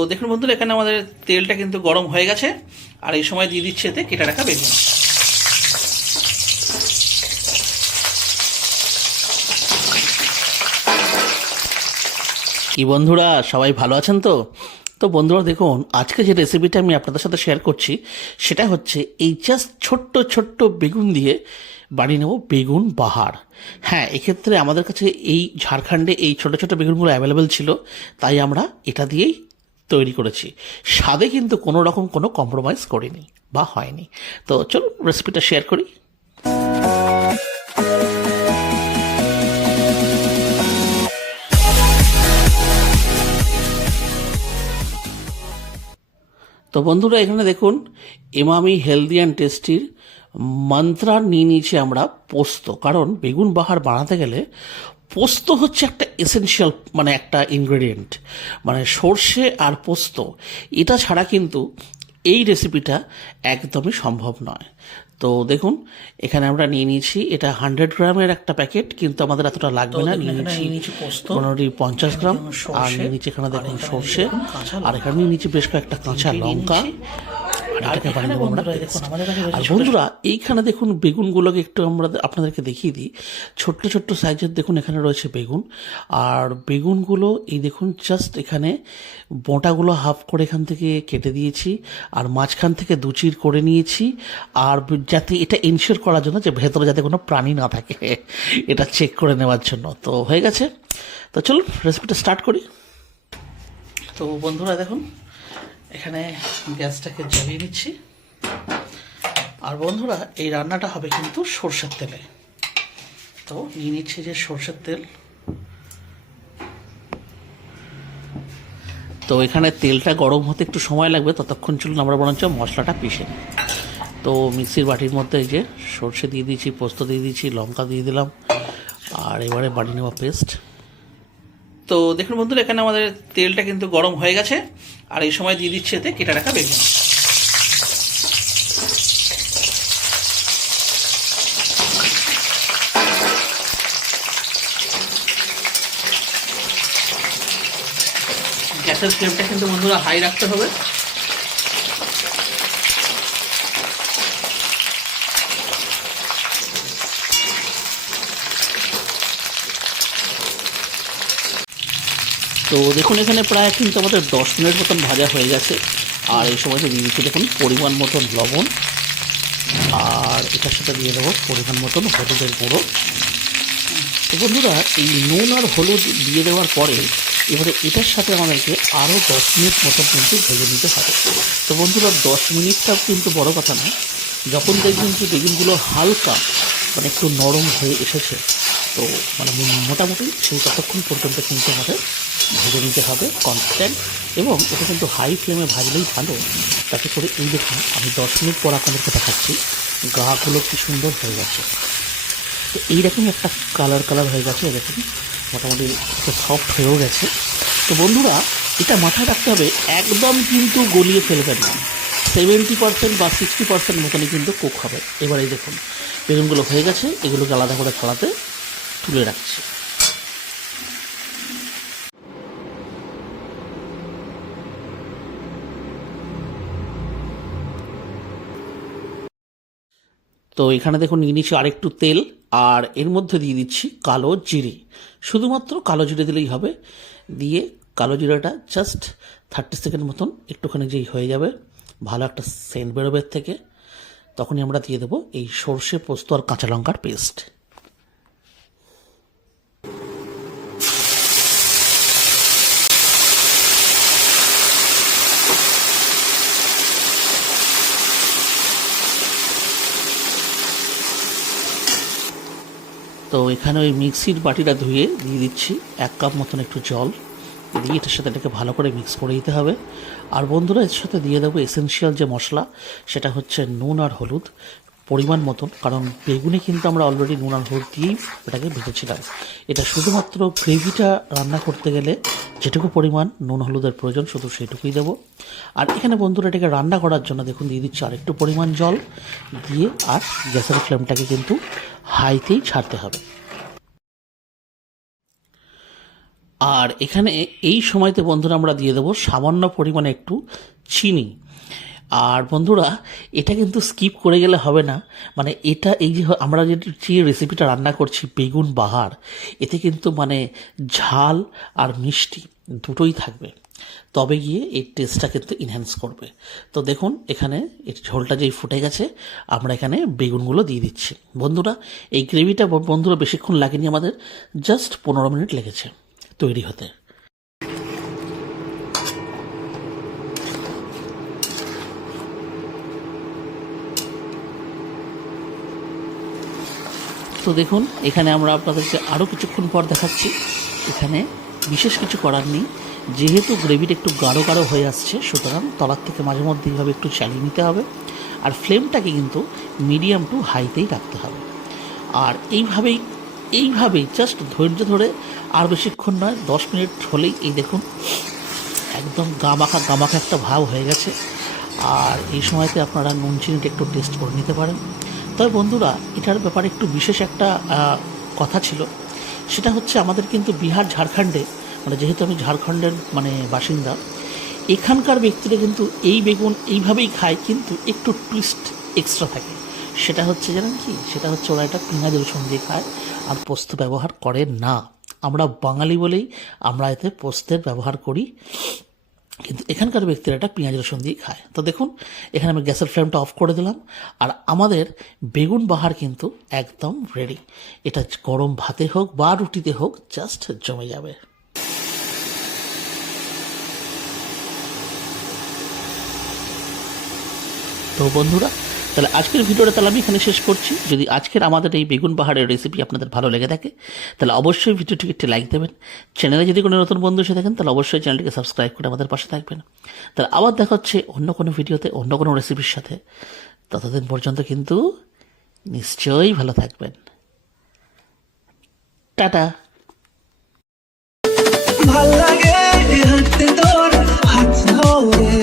তো দেখুন বন্ধুরা, এখানে আমাদের তেলটা কিন্তু গরম হয়ে গেছে। আর এই সময় দিয়ে দিচ্ছে এতে কেটে রাখা বেগুন। কি বন্ধুরা, সবাই ভালো আছেন তো? তো বন্ধুরা দেখুন, আজকে যে রেসিপিটা আমি আপনাদের সাথে শেয়ার করছি সেটা হচ্ছে এই জাস্ট ছোট্ট ছোট্ট বেগুন দিয়ে বানিয়ে নেব বেগুন বাহার। হ্যাঁ, এক্ষেত্রে আমাদের কাছে এই ঝাড়খণ্ডে এই ছোট ছোট বেগুনগুলো অ্যাভেলেবেল ছিল, তাই আমরা এটা দিয়েই তৈরি করেছি। স্বাদে কিন্তু কোনো রকম কোনো কম্প্রোমাইজ করিনি বা হয়নি। তো চলুন রেসিপিটা শেয়ার করি। তো বন্ধুরা, এখানে দেখুন এমামি হেলদি অ্যান্ড টেস্টির মন্ত্রা নিয়ে নিয়েছি আমরা পোস্ত। কারণ বেগুন বাহার বানাতে গেলে পোস্ত হচ্ছে একটা এসেনশিয়াল একটা ইনগ্রেডিয়েন্ট, সর্ষে আর পোস্ত এটা ছাড়া কিন্তু এই রেসিপিটা একদমই সম্ভব নয়। তো দেখুন, এখানে আমরা নিয়ে নিয়েছি এটা 100 গ্রামের একটা প্যাকেট, কিন্তু আমাদের এতটা লাগবে না। নিয়ে নিয়েছি মোটামুটি 50 গ্রাম। আর নিয়ে নিচ্ছি এখানে দেখুন সর্ষে, আর এখানে নিয়ে নিচ্ছি বেশ কয়েকটা কাঁচা লঙ্কা। আর বন্ধুরা, এইখানে দেখুন বেগুনগুলোকে একটু আমরা আপনাদেরকে দেখিয়ে দিই। ছোট্ট ছোট্ট সাইজের দেখুন এখানে রয়েছে বেগুন। আর বেগুনগুলো এই দেখুন জাস্ট এখানে বোঁটাগুলো হাফ করে এখান থেকে কেটে দিয়েছি, আর মাঝখান থেকে দুচির করে নিয়েছি। আর যাতে এটা ইনশিওর করার জন্য যে ভেতরে যাতে কোনো প্রাণী না থাকে, এটা চেক করে নেওয়ার জন্য। তো হয়ে গেছে। তো চলুন রেসিপিটা স্টার্ট করি। তো বন্ধুরা দেখুন, এখানে গ্যাসটাকে জ্বালিয়ে নিচ্ছি। আর বন্ধুরা, এই রান্নাটা হবে কিন্তু সরষের তেলে। তো নিয়ে নিচ্ছি যে সরষের তেল। তো এখানে তেলটা গরম হতে একটু সময় লাগবে, ততক্ষণ চলুন আমরা বরঞ্চ মশলাটা পিষে নিই। তো মিক্সির বাটির মধ্যে এই যে সরষে দিয়ে দিয়েছি, পোস্ত দিয়ে দিয়েছি, লঙ্কা দিয়ে দিলাম, আর এবারে বানিয়ে নেওয়া পেস্ট। তো দেখুন বন্ধুরা, এখানে আমাদের তেলটা কিন্তু গরম হয়ে গেছে। আর এই সময় দিয়ে দিচ্ছে এতে কেটে রাখা বেগুন। গ্যাসের ফ্লেমটা কিন্তু বন্ধুরা হাই রাখতে হবে। তো দেখুন, এখানে প্রায় কিন্তু আমাদের 10 মিনিট মতন ভাজা হয়ে গেছে। আর এই সময় দিয়ে দিচ্ছি দেখুন পরিমাণ মতন লবণ, আর এটার সাথে দিয়ে দেবো পরিমাণ মতন হলুদের গুঁড়ো। তো বন্ধুরা, এই নুন আর হলুদ দিয়ে দেওয়ার পরে এবারে এটার সাথে আমাদেরকে আরও 10 মিনিট মতন কিন্তু ভেজে নিতে হবে। তো বন্ধুরা, 10 মিনিটটাও কিন্তু বড় কথা নয়। যখন দেখবেন যে বেগুনগুলো হালকা একটু নরম হয়ে এসেছে, তো মোটামুটি সেই ততক্ষণ পর্যন্ত কিন্তু আমাদের ভেজে নিতে হবে কনস্ট্যান্ট। এবং এটা কিন্তু হাই ফ্লেমে ভাজলেই ভালো, তাতে করে এই দেখুন আমি 10 মিনিট পর আপনাদেরকে দেখাচ্ছি গাগুলো কি সুন্দর হয়ে গেছে। তো এইরকমই একটা কালার হয়ে গেছে, এরকম মোটামুটি একটু সফট হয়েও গেছে। তো বন্ধুরা, এটা মাথায় রাখতে হবে, একদম কিন্তু গলিয়ে ফেলবেন না। 70% বা 60% মতনই কিন্তু কুক হবে। এবার এই দেখুন বেগুনগুলো হয়ে গেছে, এগুলোকে আলাদা করে থালাতে তুলে রাখছি। তো এখানে দেখুন নিয়ে নিচ্ছি আরেকটু তেল, আর এর মধ্যে দিয়ে দিচ্ছি কালো জিরে। শুধুমাত্র কালো জিরে দিলেই হবে। দিয়ে কালো জিরাটা জাস্ট 30 সেকেন্ড মতন একটুখানি যেই হয়ে যাবে, ভালো একটা সেন্ট বেরোবে থেকে, তখনই আমরা দিয়ে দেবো এই সর্ষে, পোস্ত আর কাঁচা লঙ্কার পেস্ট। তো এখানে ওই মিক্সির বাটিটা ধুয়ে দিয়ে দিচ্ছি 1 কাপ মতন একটু জল দিয়ে, এটার সাথে এটাকে ভালো করে মিক্স করে দিতে হবে। আর বন্ধুরা, এর সাথে দিয়ে দেবো এসেনশিয়াল যে মশলা, সেটা হচ্ছে নুন আর হলুদ পরিমাণ মতন। কারণ বেগুনে কিন্তু আমরা অলরেডি নুন আর হলুদ দিয়েই এটাকে ভেজেছিলাম। এটা শুধুমাত্র গ্রেভিটা রান্না করতে গেলে যেটুকু পরিমাণ নুন হলুদের প্রয়োজন শুধু সেইটুকুই দেবো। আর এখানে বন্ধুরা, এটাকে রান্না করার জন্য দেখুন দিয়ে দিচ্ছি আর একটু পরিমাণ জল দিয়ে, আর গ্যাসের ফ্লেমটাকে কিন্তু হাইতেই ছাড়তে হবে। আর এখানে এই সময়তে বন্ধুরা আমরা দিয়ে দেবো সামান্য পরিমাণে একটু চিনি। আর বন্ধুরা এটা কিন্তু স্কিপ করে গেলে হবে না, মানে এটা এই যে আমরা যে রেসিপিটা রান্না করছি বেগুন বাহার, এতে কিন্তু মানে ঝাল আর মিষ্টি দুটোই থাকবে, তবে গিয়ে এই টেস্টটা কিন্তু ইনহ্যান্স করবে। তো দেখুন এখানে এই ঝোলটা যেই ফুটে গেছে, আমরা এখানে বেগুনগুলো দিয়ে দিচ্ছি। বন্ধুরা এই গ্রেভিটা বন্ধুরা বেশিক্ষণ লাগেনি, আমাদের জাস্ট 15 মিনিট লেগেছে তৈরি হতে। তো দেখুন এখানে আমরা আপনাদেরকে আরও কিছুক্ষণ পর দেখাচ্ছি। এখানে বিশেষ কিছু করার নেই, যেহেতু গ্রেভিটা একটু গাঢ় গাঢ় হয়ে আসছে, সুতরাং তলার থেকে মাঝে মধ্যে এইভাবে একটু চালিয়ে নিতে হবে, আর ফ্লেমটাকে কিন্তু মিডিয়াম টু হাইতেই রাখতে হবে। আর এইভাবেই জাস্ট ধৈর্য ধরে, আর বেশিক্ষণ নয় 10 মিনিট হলেই এই দেখুন একদম গামাখা একটা ভাব হয়ে গেছে। আর এই সময়তে আপনারা নুন চিনিটা একটু টেস্ট করে নিতে পারেন। তবে বন্ধুরা এটার ব্যাপারে একটু বিশেষ একটা কথা ছিল, সেটা হচ্ছে আমাদের কিন্তু বিহার ঝাড়খণ্ডে, মানে যেহেতু আমি ঝাড়খণ্ডের মানে বাসিন্দা, এখানকার ব্যক্তিরা কিন্তু এই বেগুন এইভাবেই খায়, কিন্তু একটু টুইস্ট এক্সট্রা থাকে। সেটা হচ্ছে জানেন কি, সেটা হচ্ছে ওরা এটা পেঁয়াজ রসুন দিয়ে খায় আর পোস্ত ব্যবহার করে না। আমরা বাঙালি বলেই আমরা এতে পোস্তের ব্যবহার করি, কিন্তু এখানকার ব্যক্তিরা এটা পেঁয়াজ রসুন দিয়ে খায়। তো দেখুন এখানে আমি গ্যাসের ফ্লেমটা অফ করে দিলাম, আর আমাদের বেগুন বাহার কিন্তু একদম রেডি। এটা গরম ভাতে হোক বা রুটিতে হোক জাস্ট জমে যাবে। তো বন্ধুরা তাহলে আজকের ভিডিওটা তাহলে আমি এখানে শেষ করছি। যদি আজকের আমাদের এই বেগুন বাহারের রেসিপি আপনাদের ভালো লেগে থাকে, তাহলে অবশ্যই ভিডিওটিকে একটি লাইক দেবেন। চ্যানেলে যদি কোনো নতুন বন্ধু এসে থাকেন, তাহলে অবশ্যই চ্যানেলটিকে সাবস্ক্রাইব করে আমাদের পাশে থাকবেন। তাহলে আবার দেখা হচ্ছে অন্য কোনো ভিডিওতে অন্য কোনো রেসিপির সাথে। ততদিন পর্যন্ত কিন্তু নিশ্চয়ই ভালো থাকবেন। টাটা। ভাল লাগে হাঁটতে তোর হাত ধরে